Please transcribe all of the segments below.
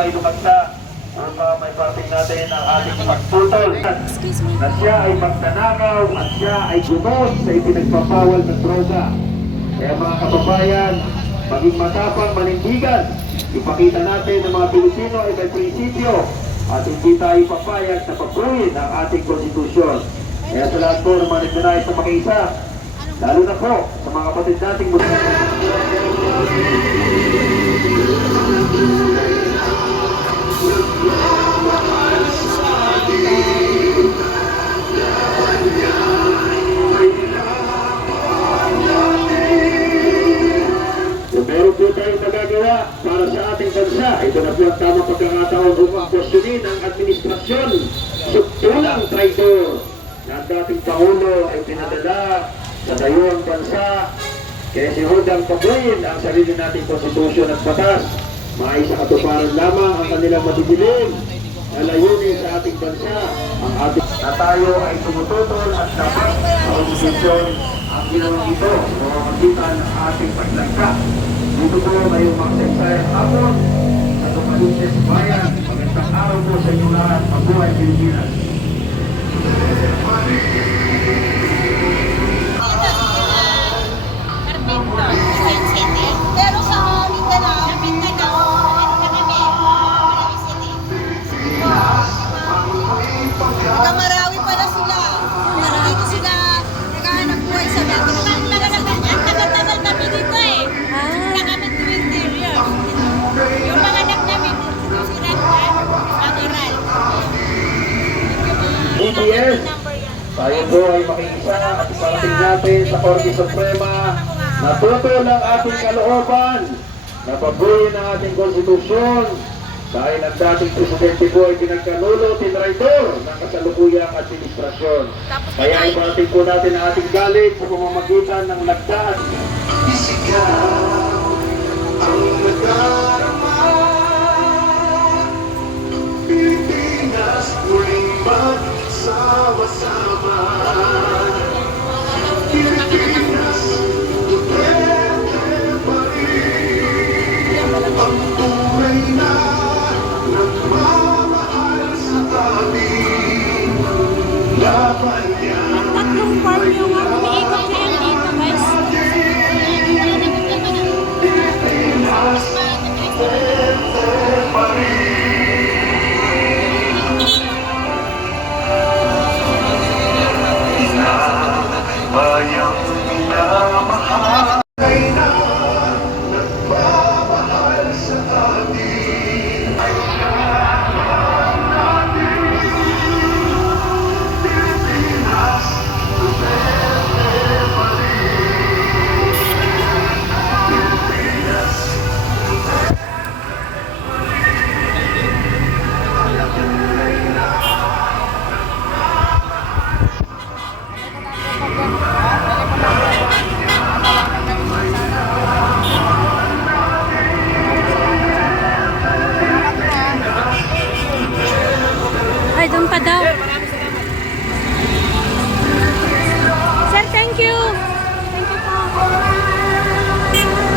ay lumagda upang may parating natin ang ating pagputol na siya ay magtanakaw at siya ay gumot sa ipinagpapawal ng droga. Kaya mga kababayan, maging matapang manindigan, ipakita natin ng mga Pilipino ay may prinsipyo at hindi tayo papayag na pagbuhin ang ating konstitusyon. Kaya sa lahat po ng mga nagnanais na makiisa, lalo na po sa mga kapatid nating meron po tayong nagagawa para sa ating bansa. Ito na po ang tamang pagkakataon upang questionin ang administrasyon. Suktulang traidor na ang dating Pangulo ay pinadala sa dayuang bansa. Kaya si Hodang pabuhin ang sarili nating konstitusyon at batas. Maayos sa katuparan lamang ang kanilang madidilim na layunin sa ating bansa. Ang ating na tayo ay tumututol at dapat sa konstitusyon ang ginawang ito sa mamagitan ng ating paglagka. Dito po ngayong magsaysayang hapon sa Tumaluses Bayan. Magandang araw po sa inyo lahat. Mabuhay Pilipinas! Pero sa Mindanao, ano na kami? Marawi City. Taga-Marawi pala sila. Pero dito sila naghahanap buhay sa Metro. Ang tagal-tagal kami dito eh. Sila kami 20 years. Yung mga anak namin, si Renta, Adoral. DPS, tayo po ay makiisa at iparating natin sa Korte Suprema na tutol ang ating kalooban na pabuhin ang ating konstitusyon dahil ang dating presidente po ay pinagkanulo, tinraidor ng kasalukuyang administrasyon. Kaya iparating po natin ang ating galit sa pamamagitan ng lagdaan. Isigaw ang nadarama, Pilipinas muling magsama-sama. Pilipinas, Duterte pa rin ang tunay na nagmamahal sa atin. Laban niya Tatlong farm yung umiikot ngayon dito, guys. Pilipinas, Duterte pa rin. Bayang minamahal ay na nagmamahal sa atin. Ay laban natin, Pilipinas, Duterte pa rin. Pilipinas, Duterte pa rin. Tunay na Ay, doon pa daw. Sir, thank you. Thank you po. Thank you po.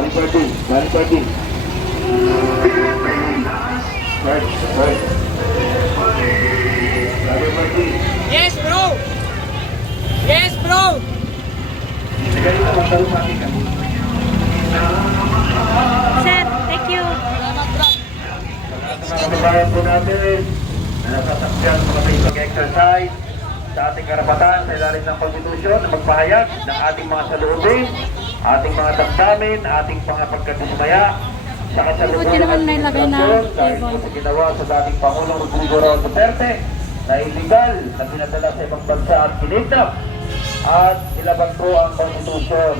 Pardon. Yes, bro! Yes, bro! Sir, thank you. Mga kababayan po natin na nasasaksiyan sa mga pag-exercise sa ating karapatan sa ilalim ng konstitusyon na magpahayag ng ating mga saloobin ating mga damdamin, ating mga pagkadismaya sa kasalukuyang Buti naman may lagay na administrasyon dahil po table. sa ginawa sa dating Pangulong Rodrigo Roa Duterte na illegal na pinadala sa ibang bansa at kinidnap at nilaban po ang konstitusyon.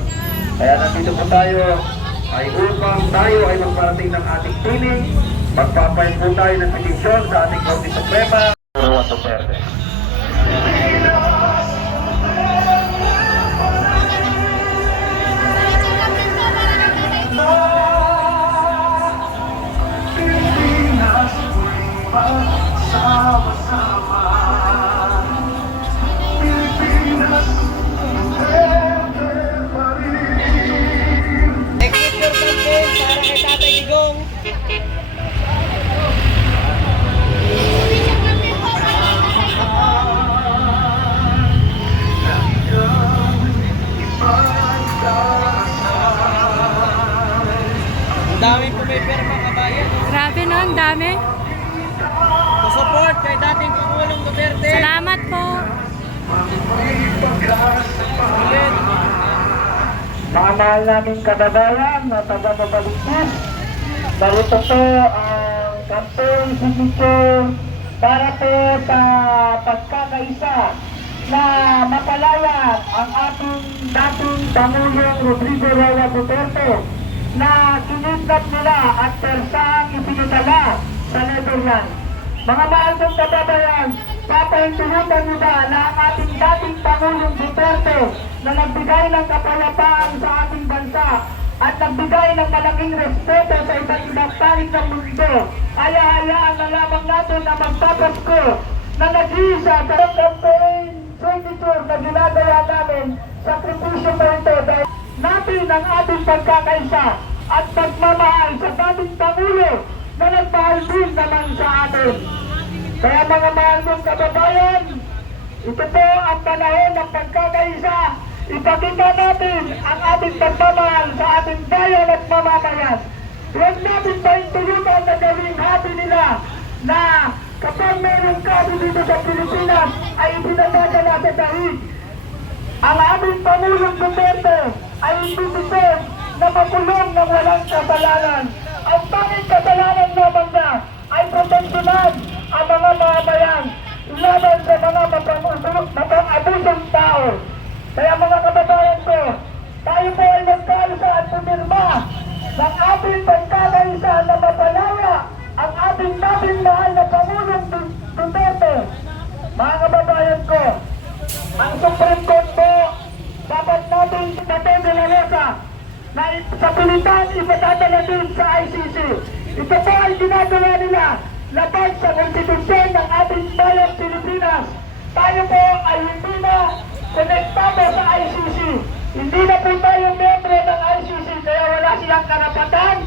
Kaya nandito po tayo ay upang tayo ay magparating ng ating piling, magpapayin po tayo ng petisyon sa ating Korte Suprema, Roa Duterte. Exit your campaign para kay Tatay Digong. Ang daming pumipirma kabayan. Grabe no, ang dami. Support kay dating Pangulong Duterte. Salamat po. Ulit. Mga mahal naming kababayan na taga-babaligtis, narito po ang campaign signature para po sa pagkakaisa na mapalaya ang ating dating Pangulong Rodrigo Roa Duterte na kinidnap nila at persang ipinadala sa Netherlands. Mga mahal kong kababayan, papahintulutan nyo ba na ang ating dating Pangulong Duterte na nagbigay ng kapayapaan sa ating bansa at nagbigay ng malaking respeto sa iba't ibang panig ng mundo, ay hayaan na lamang natin na magpapasko na nag-iisa sa campaign signature na ginagawa namin sa sakripisyo po ito dahil natin ang ating pagkakaisa at pagmamahal sa dating Pangulo na nagmahal din naman sa atin. Kaya mga mahal mong kababayan, ito po ang panahon ng pagkakaisa. Ipakita natin ang ating pagmamahal sa ating bayan at mamamayan. Huwag natin paintulutan na gawing happy nila na kapag mayroong kaso dito sa Pilipinas ay ipinadadala sa dahig. Ang ating Pangulong Duterte ay imbisitin na makulong ng walang kasalanan. Ang tanging kasalanan lamang na ay proteksyonan ang mga mamamayan laban sa mga mapang-abusong tao. Kaya mga kababayan ko, tayo po ay magkaisa at pumirma ng ating pagkakaisa na mapalaya ang ating dating mahal na Pangulong Duterte. Mga kababayan ko, ang Supreme Court po, dapat natin Tatay de la Rosa na sa pilitan ipadadala din sa ICC. Ito po ay ginagawa nila labag sa konstitusyon ng ating bayang Pilipinas. Tayo po ay hindi na konektado sa ICC. Hindi na po tayo membro ng ICC kaya wala silang karapatan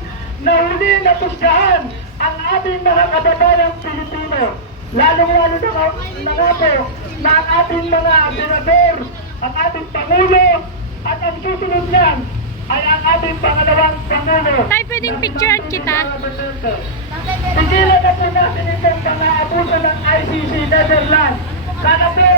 na huli na tusgahan ang ating mga kababayang Pilipino. Lalong-lalo na nga po na ang ating mga senador, ang ating Pangulo at ang susunod niyan ay ang ating pangalawang Pangulo. Tay, pwedeng picturean kita. Tigilan na po natin itong mga abuso ng ICC Netherlands. Sana po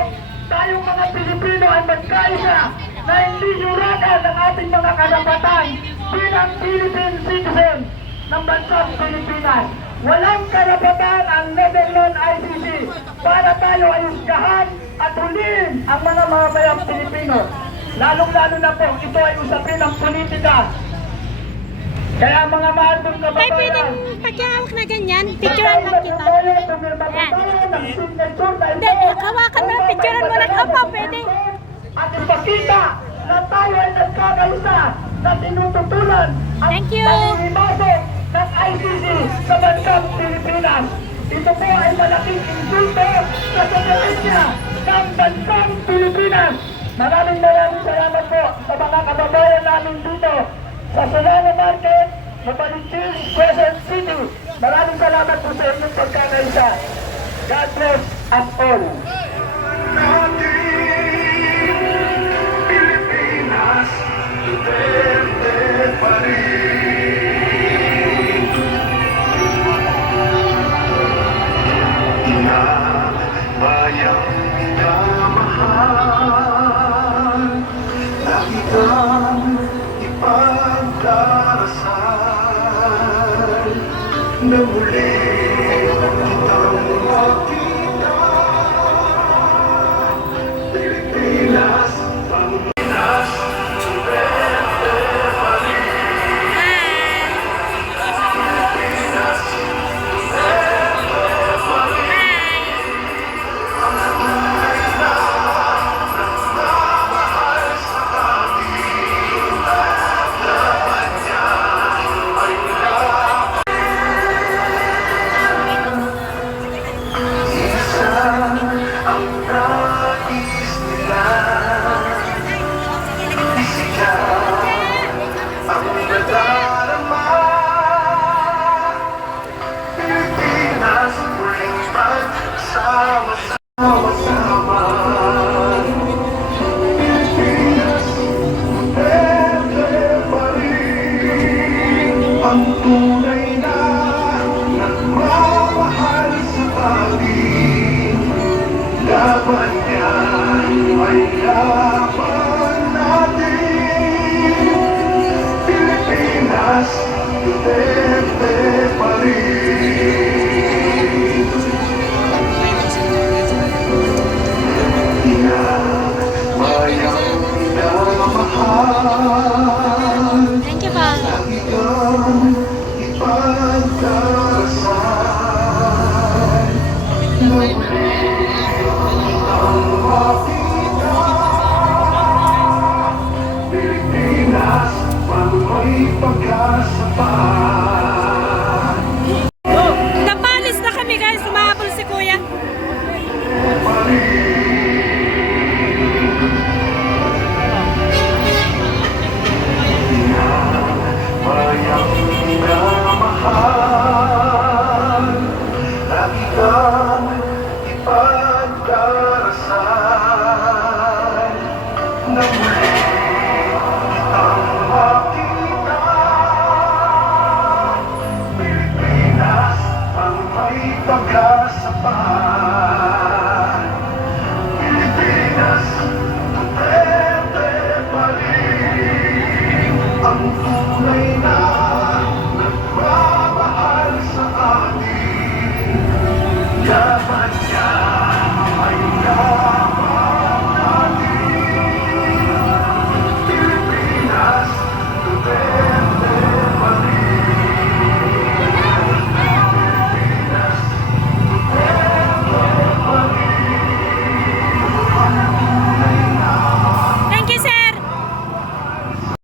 tayong mga Pilipino ay magkaisa na hindi yuragan ng ating mga karapatan bilang Philippine citizen ng bansang Pilipinas. Walang karapatan ang Netherlands ICC para tayo ay husgahan at huliin ang mga mamamayang Pilipino. Lalong-lalo na po, ito ay usapin ng politika. Kaya mga mahal kong Tay, kababayan, pwedeng pagkahawak na ganyan. Picturean lang kita. Ayan. Hindi, hawakan mo lang. Picturean mo lang. Opo, pwede. At ipakita na tayo ay nagkakaisa na tinututulan ang Thank you. panghimasok ng ICC sa bansang Pilipinas. Ito po ay malaking insulto sa soberanya ng bansang Pilipinas. Maraming salamat po sa mga kababayan namin dito sa Solano Market, Mabaliches, Quezon City. Maraming salamat po sa inyong pagkakaisa. God bless us all. Pilipinas, Duterte pa rin. Na bayang minamahal, lagi kang darasal na muli kitang